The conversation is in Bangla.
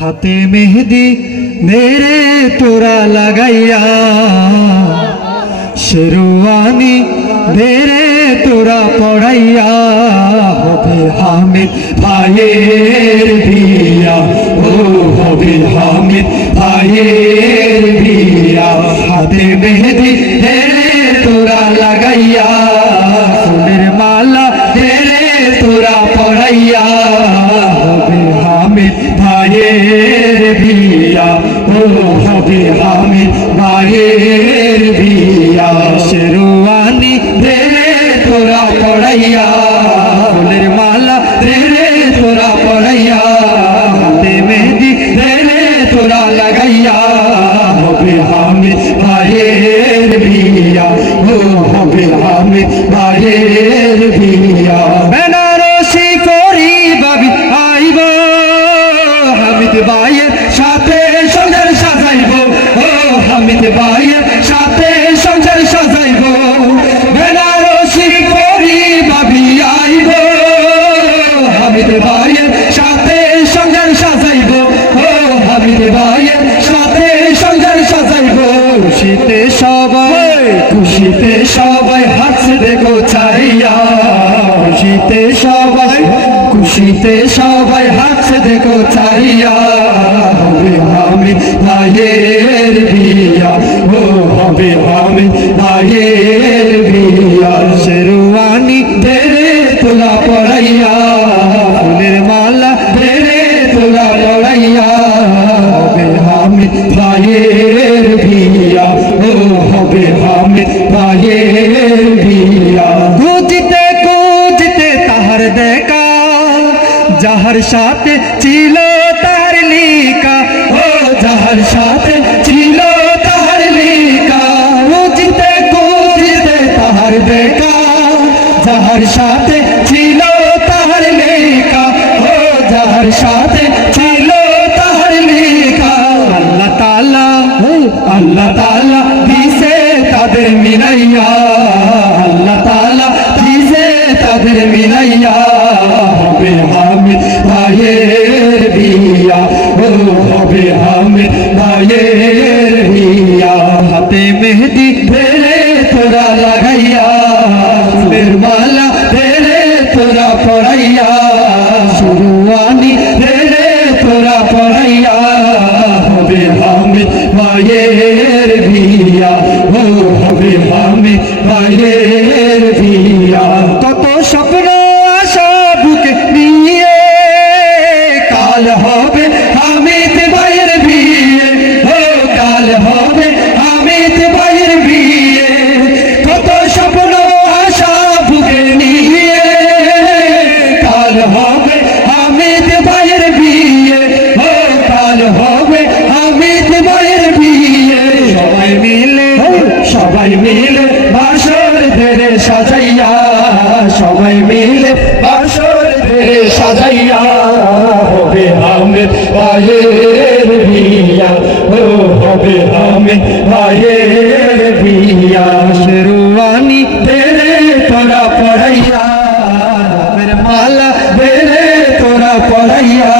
हाथे मेहंदी मेरे तोरा लगाइया शेरवानी मेरे तोरा पढ़ाइया होबे हामिद भाइयेर बिया ओ होबे हामिद भाइयेर बिया हाथे मेहंदी मेरे तोरा लगाइया फुलेर माला मेरे तोरा पढ़ाइया होबे हामिद भाइयेर बिया ओ होबे हामिद भाइयेर बिया शेरवानी तेरे तोरा पढ़ाइया फुलेर माला तेरे तोरा पढ़ाइया हाथे मेहंदी तेरे तोरा लगाइया होबे हामिद भाइयेर बिया ओ होबे हामिद भाइयेर बिया बेनारसी करी बाबी आइब हामिद भाइयेर साथे संसार साजाइबो ओ हामिद भाइयेर साथे संसार साजाइबो बेनारसी करी बाबी आइब हामिद भाइयेर साथे संसार साजाइबो ओ हामिद भाइयेर साथे संसार साजाइबो খুশিতে সবাই হাসছে দেখো চাইয়া খুশিতে সবাই হাসছে দেখো চাইয়া হবে হামিদ ভাইয়ের বিয়া ও হবে হামিদ ভাইয়ের বিয়া শেরওয়ানি তেরে তোলা পড়াইয়া ফুলের মালা তেরে তোলা পড়াইয়া হবে হামিদ ভাইয়ের বিয়া ও হবে হামিদ ভাইয়ের বিয়া খুঁজিতে খুঁজিতে তাহার দেখা যাহার সাথে ছিল তাহার লিকা ও যাহার সাথে ছিল তাহার লিকা খুঁজিতে খুঁজিতে তাহার দেখা যাহার সাথে ছিল তাহার লিকা ও যাহার সাথে ছিল তাহার লিকা আল্লাহ তাআলা দিছে তাদের মিলাইয়া আল্লাহ তাআলা দিছে তাদের মিলাইয়া হবে হামিদ ভাইয়ের বিয়া ও হবে হামিদ ভাইয়ের বিয়া হাতে মেহেদি তেরে তোরা লাগাইয়া ফুলের মালা তেরে তোরা পড়াইয়া শুরুয়ানি তেরে তোরা পড়াইয়া হবে হামিদ ভাইয়ের বিয়া ও হবে হামিদ ভাইয়ের বিয়া কত স্বপ্ন আশা বুকে নিয়ে কাল হবে হামিদ ভাইয়ের বিয়ে ও কাল হবে হামিদ ভাইয়ের বিয়ে কত স্বপ্ন আশা বুকে নিয়ে কাল হবে হামিদ ভাইয়ের বিয়ে ও কাল হবে হামিদ ভাইয়ের বিয়ে সবাই মিলে বাসর ধরে সাজাইয়া সবাই মিলে বাসর ধরে সাজাইয়া হবে হামিদ ভাইয়ের বিয়া ও হবে হামিদ ভাইয়ের বিয়া শেরওয়ানি তেরে তোরা পড়াইয়া মেরে মালা তেরে তোরা পড়াইয়া